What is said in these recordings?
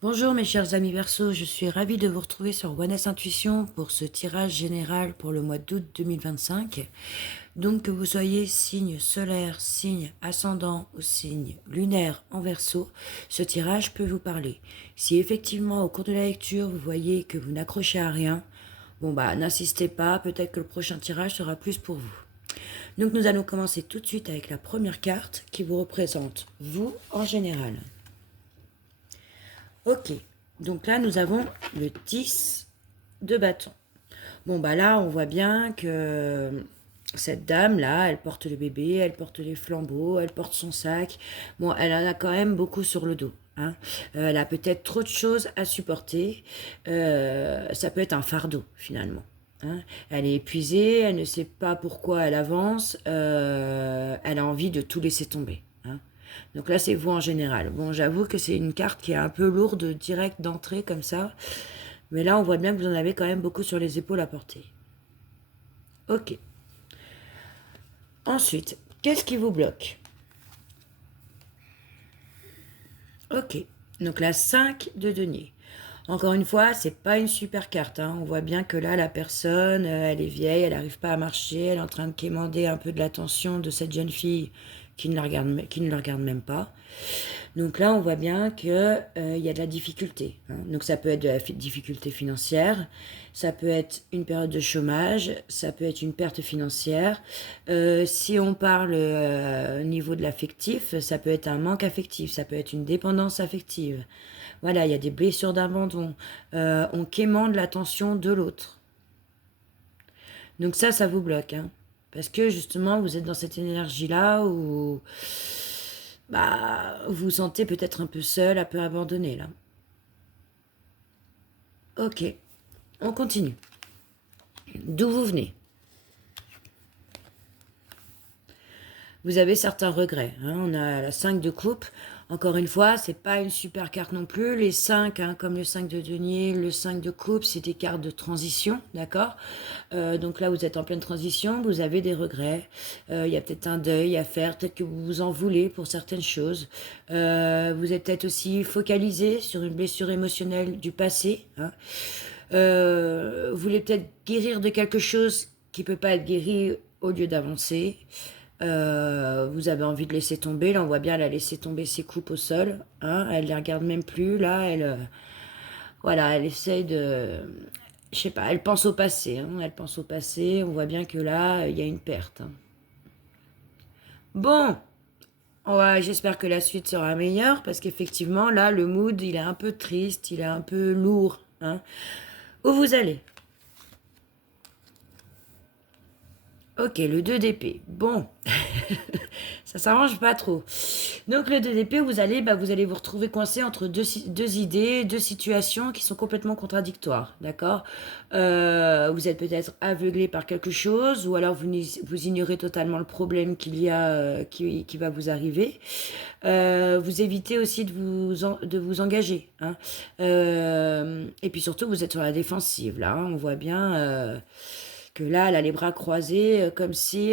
Bonjour mes chers amis Verseau, je suis ravie de vous retrouver sur Oneness Intuition pour ce tirage général pour le mois d'août 2025. Donc que vous soyez signe solaire, signe ascendant ou signe lunaire en Verseau, ce tirage peut vous parler. Si effectivement au cours de la lecture vous voyez que vous n'accrochez à rien, bon bah n'insistez pas, peut-être que le prochain tirage sera plus pour vous. Donc nous allons commencer tout de suite avec la première carte qui vous représente, vous en général. Ok, donc là nous avons le 10 de bâton. Bon bah là on voit bien que cette dame là, elle porte le bébé, elle porte les flambeaux, elle porte son sac. Bon, elle en a quand même beaucoup sur le dos. Hein. Elle a peut-être trop de choses à supporter. Ça peut être un fardeau finalement. Hein. Elle est épuisée, elle ne sait pas pourquoi elle avance. Elle a envie de tout laisser tomber. Hein. Donc là, c'est vous en général. Bon, j'avoue que c'est une carte qui est un peu lourde, direct d'entrée comme ça. Mais là, on voit bien que vous en avez quand même beaucoup sur les épaules à porter. Ok. Ensuite, qu'est-ce qui vous bloque? Ok. Donc la 5 de denier. Encore une fois, c'est pas une super carte. Hein. On voit bien que là, la personne, elle est vieille, elle n'arrive pas à marcher, elle est en train de quémander un peu de l'attention de cette jeune fille qui ne la regarde même pas. Donc là, on voit bien qu'il y a de la difficulté. Hein. Donc ça peut être de la difficulté financière, ça peut être une période de chômage, ça peut être une perte financière. Si on parle au niveau de l'affectif, ça peut être un manque affectif, ça peut être une dépendance affective. Voilà, il y a des blessures d'abandon. On quémande l'attention de l'autre. Donc ça vous bloque. Hein. Parce que justement, vous êtes dans cette énergie-là où vous vous sentez peut-être un peu seul, un peu abandonné là. Ok, on continue. D'où vous venez? Vous avez certains regrets. Hein. On a la 5 de coupe. Encore une fois, c'est pas une super carte non plus. Les 5, hein, comme le 5 de denier, le 5 de coupe, c'est des cartes de transition, d'accord. Donc là, vous êtes en pleine transition, vous avez des regrets. Il y a peut-être un deuil à faire, peut-être que vous vous en voulez pour certaines choses. Vous êtes peut-être aussi focalisé sur une blessure émotionnelle du passé. Hein. Vous voulez peut-être guérir de quelque chose qui peut pas être guéri au lieu d'avancer. Vous avez envie de laisser tomber. Là, on voit bien, elle a laissé tomber ses coupes au sol. Hein, elle les regarde même plus. Là, voilà, elle essaye de... Je sais pas, elle pense au passé. Hein, elle pense au passé. On voit bien que là, il y a une perte. Hein. Bon, j'espère que la suite sera meilleure parce qu'effectivement, là, le mood, il est un peu triste, il est un peu lourd. Hein. Où vous allez? Ok, le 2 d'épée. Bon, ça s'arrange pas trop. Donc le 2 d'épée, vous allez vous retrouver coincé entre deux idées, deux situations qui sont complètement contradictoires, d'accord. Vous êtes peut-être aveuglé par quelque chose, ou alors vous ignorez totalement le problème qu'il y a, qui va vous arriver. Vous évitez aussi de vous engager. Hein. Et puis surtout, vous êtes sur la défensive, là. Hein. On voit bien... que là, elle a les bras croisés, comme si,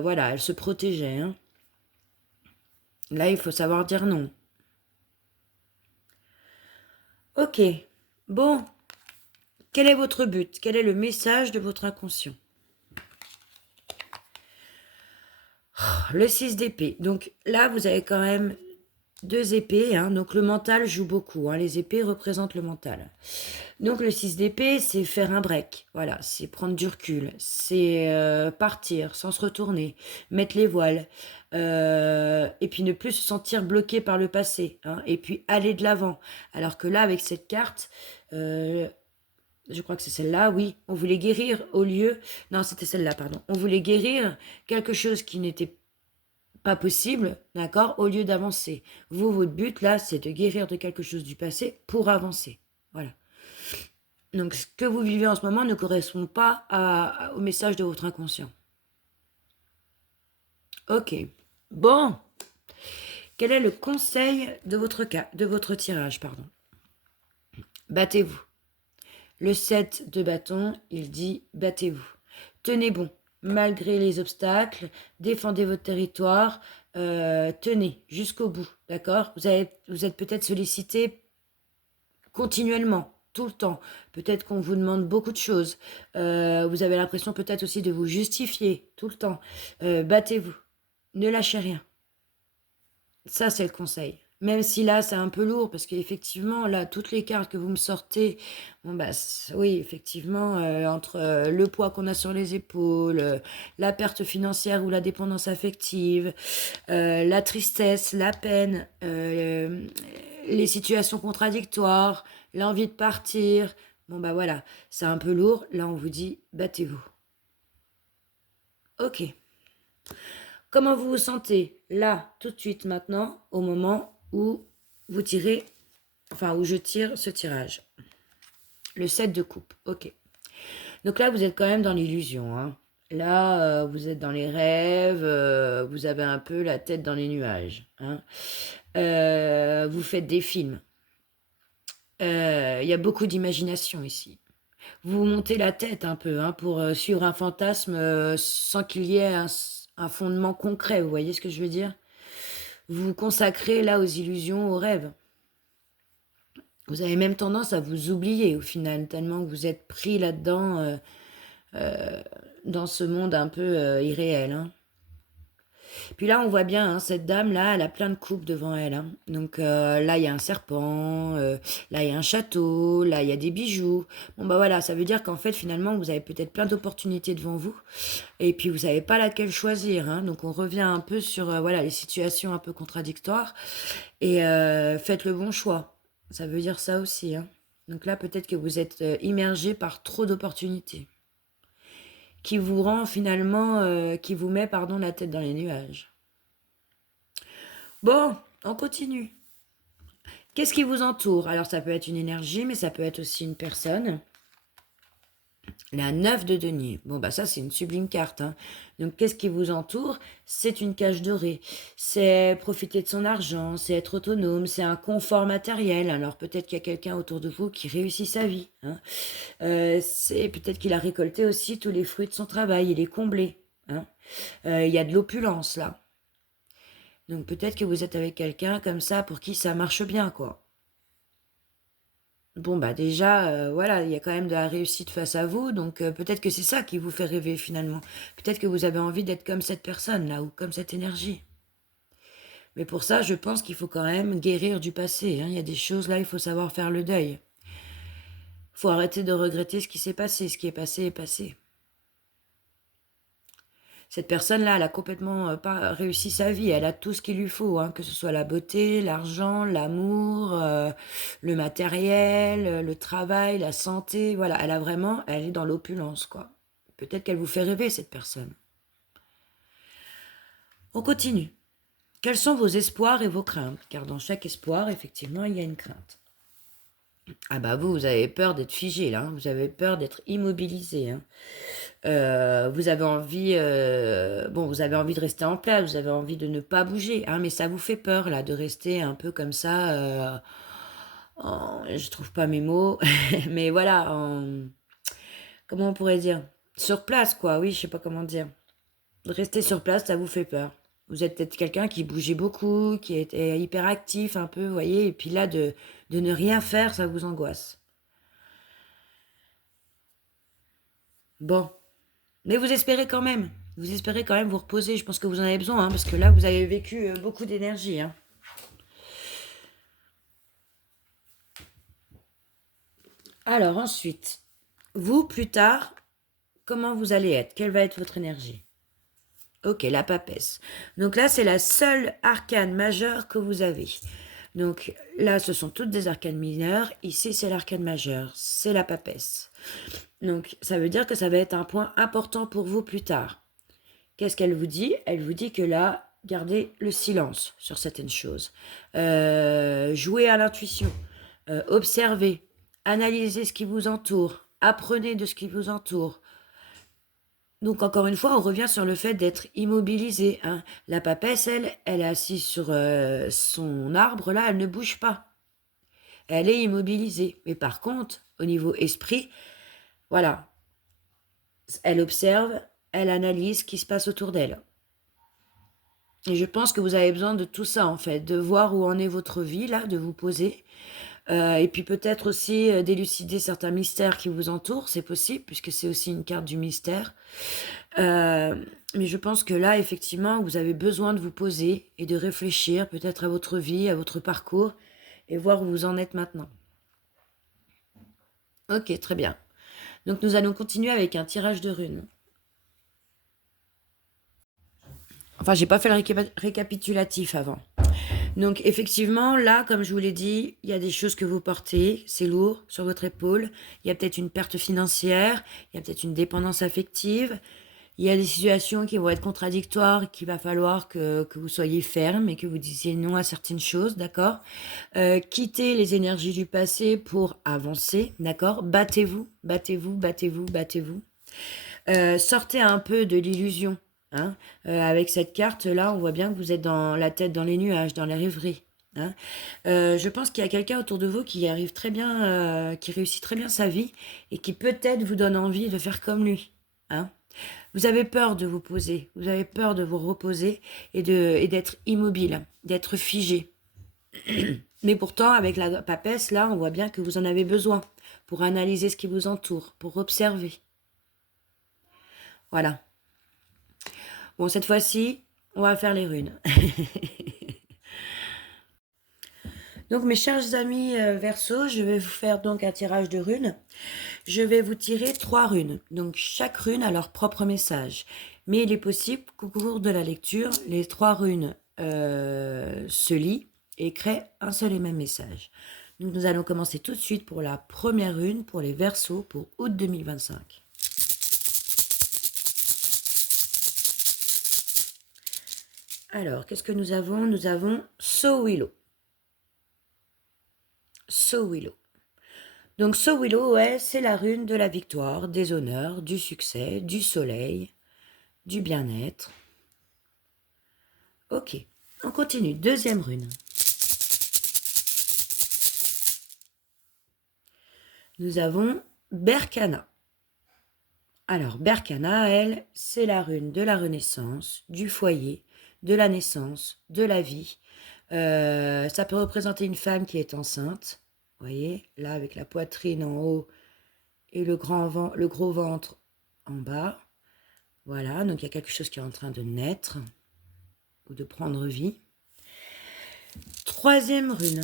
voilà, elle se protégeait. Hein. Là, il faut savoir dire non. Ok, bon, quel est votre but? Quel est le message de votre inconscient? Le 6 d'épée. Donc là, vous avez quand même deux épées. Hein. Donc le mental joue beaucoup. Hein. Les épées représentent le mental. Donc le 6 d'épée, c'est faire un break. Voilà, c'est prendre du recul. C'est partir sans se retourner. Mettre les voiles. Et puis ne plus se sentir bloqué par le passé. Hein. Et puis aller de l'avant. Alors que là, avec cette carte... je crois que c'est celle-là, oui. On voulait guérir au lieu... Non, c'était celle-là, pardon. On voulait guérir quelque chose qui n'était pas possible, d'accord, au lieu d'avancer. Vous, votre but, là, c'est de guérir de quelque chose du passé pour avancer. Voilà. Donc, ce que vous vivez en ce moment ne correspond pas au message de votre inconscient. Ok. Bon. Quel est le conseil de votre tirage, pardon. Battez-vous. Le 7 de bâton, il dit battez-vous. Tenez bon. malgré les obstacles, défendez votre territoire, tenez jusqu'au bout, d'accord? Vous êtes peut-être sollicité continuellement, tout le temps. Peut-être qu'on vous demande beaucoup de choses. Vous avez l'impression peut-être aussi de vous justifier tout le temps. Battez-vous. Ne lâchez rien. Ça, c'est le conseil. Même si là, c'est un peu lourd, parce qu'effectivement, là, toutes les cartes que vous me sortez, bon, bah, oui, effectivement, entre le poids qu'on a sur les épaules, la perte financière ou la dépendance affective, la tristesse, la peine, les situations contradictoires, l'envie de partir, bon, bah voilà, c'est un peu lourd. Là, on vous dit, battez-vous. Ok. Comment vous vous sentez là, tout de suite, maintenant, au moment où vous tirez, enfin, où je tire ce tirage? Le 7 de coupe, ok. Donc là, vous êtes quand même dans l'illusion, hein. Là, vous êtes dans les rêves, vous avez un peu la tête dans les nuages, hein. Vous faites des films. Il y a beaucoup d'imagination ici. Vous montez la tête un peu, hein, pour suivre un fantasme sans qu'il y ait un fondement concret, vous voyez ce que je veux dire? Vous vous consacrez là aux illusions, aux rêves. Vous avez même tendance à vous oublier au final, tellement que vous êtes pris là-dedans, euh, dans ce monde un peu irréel, hein. Puis là, on voit bien, hein, cette dame-là, elle a plein de coupes devant elle, hein. Donc là, il y a un serpent, là, il y a un château, là, il y a des bijoux. Bon, bah voilà, ça veut dire qu'en fait, finalement, vous avez peut-être plein d'opportunités devant vous. Et puis, vous savez pas laquelle choisir, hein. Donc, on revient un peu sur voilà, les situations un peu contradictoires. Et faites le bon choix. Ça veut dire ça aussi, hein. Donc là, peut-être que vous êtes immergé par trop d'opportunités, qui vous rend finalement, qui vous met, pardon, la tête dans les nuages. Bon, on continue. Qu'est-ce qui vous entoure? Alors ça peut être une énergie, mais ça peut être aussi une personne. La 9 de denier. Bon, bah ça, c'est une sublime carte, hein. Donc, qu'est-ce qui vous entoure? C'est une cage dorée. C'est profiter de son argent, c'est être autonome, c'est un confort matériel. Alors, peut-être qu'il y a quelqu'un autour de vous qui réussit sa vie, hein. C'est peut-être qu'il a récolté aussi tous les fruits de son travail, il est comblé, hein. Il y a de l'opulence, là. Donc, peut-être que vous êtes avec quelqu'un comme ça pour qui ça marche bien, quoi. Bon, bah déjà, voilà, il y a quand même de la réussite face à vous, donc peut-être que c'est ça qui vous fait rêver finalement. Peut-être que vous avez envie d'être comme cette personne là, ou comme cette énergie. Mais pour ça, je pense qu'il faut quand même guérir du passé, hein. Il y a des choses là, il faut savoir faire le deuil. Il faut arrêter de regretter ce qui s'est passé. Ce qui est passé est passé. Cette personne-là, elle a complètement pas réussi sa vie. Elle a tout ce qu'il lui faut, hein, que ce soit la beauté, l'argent, l'amour, le matériel, le travail, la santé. Voilà, elle a vraiment, elle est dans l'opulence, quoi. Peut-être qu'elle vous fait rêver, cette personne. On continue. Quels sont vos espoirs et vos craintes? Car dans chaque espoir, effectivement, il y a une crainte. Ah bah vous avez peur d'être figé, là, hein. Vous avez peur d'être immobilisé, hein. Vous avez envie, bon, vous avez envie de rester en place, vous avez envie de ne pas bouger, hein, mais ça vous fait peur là de rester un peu comme ça. Je trouve pas mes mots, mais voilà, comment on pourrait dire, sur place quoi. Oui, je sais pas comment dire. Rester sur place, ça vous fait peur. Vous êtes peut-être quelqu'un qui bougeait beaucoup, qui était hyper actif un peu, vous voyez, et puis là de ne rien faire, ça vous angoisse. Bon. Mais vous espérez quand même. Vous espérez quand même vous reposer. Je pense que vous en avez besoin, hein, parce que là, vous avez vécu beaucoup d'énergie, hein. Alors ensuite, vous, plus tard, comment vous allez être? Quelle va être votre énergie? Ok, la papesse. Donc là, c'est la seule arcane majeure que vous avez. Donc là, ce sont toutes des arcanes mineures. Ici, c'est l'arcane majeure. C'est la papesse. Donc ça veut dire que ça va être un point important pour vous plus tard. Qu'est-ce qu'elle vous dit? Elle vous dit que là, gardez le silence sur certaines choses. Jouez à l'intuition. Observez. Analysez ce qui vous entoure. Apprenez de ce qui vous entoure. Donc encore une fois, on revient sur le fait d'être immobilisé, hein. La papesse, elle est assise sur son arbre, là, elle ne bouge pas. Elle est immobilisée. Mais par contre, au niveau esprit, voilà, elle observe, elle analyse ce qui se passe autour d'elle. Et je pense que vous avez besoin de tout ça, en fait, de voir où en est votre vie, là, de vous poser. Et puis peut-être aussi d'élucider certains mystères qui vous entourent, c'est possible, puisque c'est aussi une carte du mystère. Mais je pense que là, effectivement, vous avez besoin de vous poser et de réfléchir peut-être à votre vie, à votre parcours, et voir où vous en êtes maintenant. Ok, très bien. Donc nous allons continuer avec un tirage de runes. Enfin, j'ai pas fait le récapitulatif avant. Donc effectivement, là, comme je vous l'ai dit, il y a des choses que vous portez, c'est lourd sur votre épaule. Il y a peut-être une perte financière, il y a peut-être une dépendance affective. Il y a des situations qui vont être contradictoires, qu'il va falloir que vous soyez ferme et que vous disiez non à certaines choses, d'accord. Quittez les énergies du passé pour avancer, d'accord. Battez-vous, battez-vous, battez-vous, battez-vous. Sortez un peu de l'illusion. Hein. Avec cette carte-là, on voit bien que vous êtes dans la tête dans les nuages, dans la rêverie. Hein. Je pense qu'il y a quelqu'un autour de vous qui arrive très bien, qui réussit très bien sa vie et qui peut-être vous donne envie de faire comme lui. Hein. Vous avez peur de vous poser, vous avez peur de vous reposer et d'être immobile, d'être figé. Mais pourtant, avec la papesse, là, on voit bien que vous en avez besoin pour analyser ce qui vous entoure, pour observer. Voilà. Bon, cette fois-ci, on va faire les runes. Donc, mes chers amis Verseau, je vais vous faire donc un tirage de runes. Je vais vous tirer 3 runes. Donc, chaque rune a leur propre message. Mais il est possible qu'au cours de la lecture, les 3 runes se lient et créent un seul et même message. Donc, nous allons commencer tout de suite pour la première rune pour les Verseaux pour août 2025. Alors, qu'est-ce que nous avons? Nous avons So-Willow. So-Willow. Donc, So-Willow, ouais, c'est la rune de la victoire, des honneurs, du succès, du soleil, du bien-être. Ok, on continue. Deuxième rune. Nous avons Berkana. Alors, Berkana, elle, c'est la rune de la renaissance, du foyer, de la naissance, de la vie. Ça peut représenter une femme qui est enceinte. Vous voyez, là, avec la poitrine en haut et le gros ventre en bas. Voilà, donc il y a quelque chose qui est en train de naître ou de prendre vie. Troisième rune.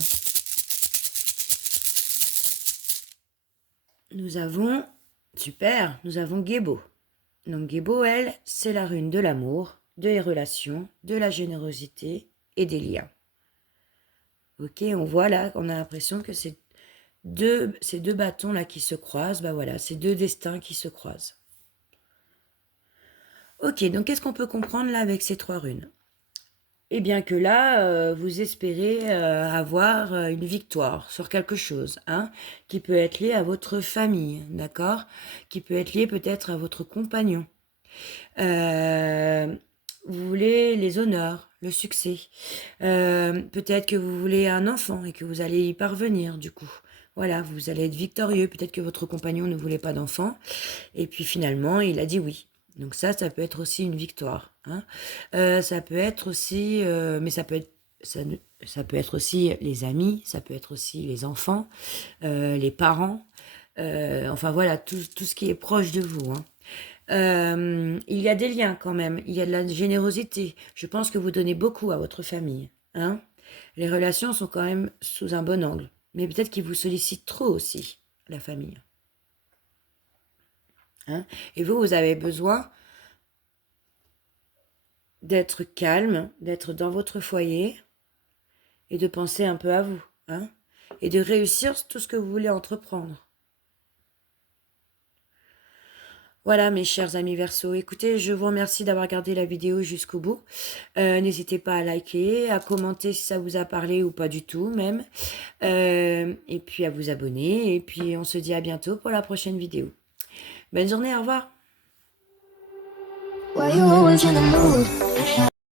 Nous avons, super, nous avons Gébo. Donc Gébo, elle, c'est la rune de l'amour, des relations, de la générosité et des liens. Ok, on voit là, on a l'impression que ces deux bâtons là qui se croisent, bah voilà, ces deux destins qui se croisent. Ok, donc qu'est-ce qu'on peut comprendre là avec ces 3 runes? Eh bien que là, vous espérez avoir une victoire sur quelque chose, hein, qui peut être lié à votre famille, d'accord? Qui peut être lié peut-être à votre compagnon. Vous voulez les honneurs, le succès. Peut-être que vous voulez un enfant et que vous allez y parvenir du coup. Voilà, vous allez être victorieux. Peut-être que votre compagnon ne voulait pas d'enfant et puis finalement il a dit oui. Donc ça peut être aussi une victoire. Hein. Ça peut être aussi, mais ça peut être aussi les amis, ça peut être aussi les enfants, les parents. Enfin voilà, tout ce qui est proche de vous. Hein. Il y a des liens quand même, il y a de la générosité. Je pense que vous donnez beaucoup à votre famille. Hein. Les relations sont quand même sous un bon angle. Mais peut-être qu'ils vous sollicitent trop aussi, la famille. Hein. Et vous avez besoin d'être calme, d'être dans votre foyer et de penser un peu à vous. Hein. Et de réussir tout ce que vous voulez entreprendre. Voilà mes chers amis Verseau, écoutez, je vous remercie d'avoir regardé la vidéo jusqu'au bout. N'hésitez pas à liker, à commenter si ça vous a parlé ou pas du tout même. Et puis à vous abonner. Et puis on se dit à bientôt pour la prochaine vidéo. Bonne journée, au revoir.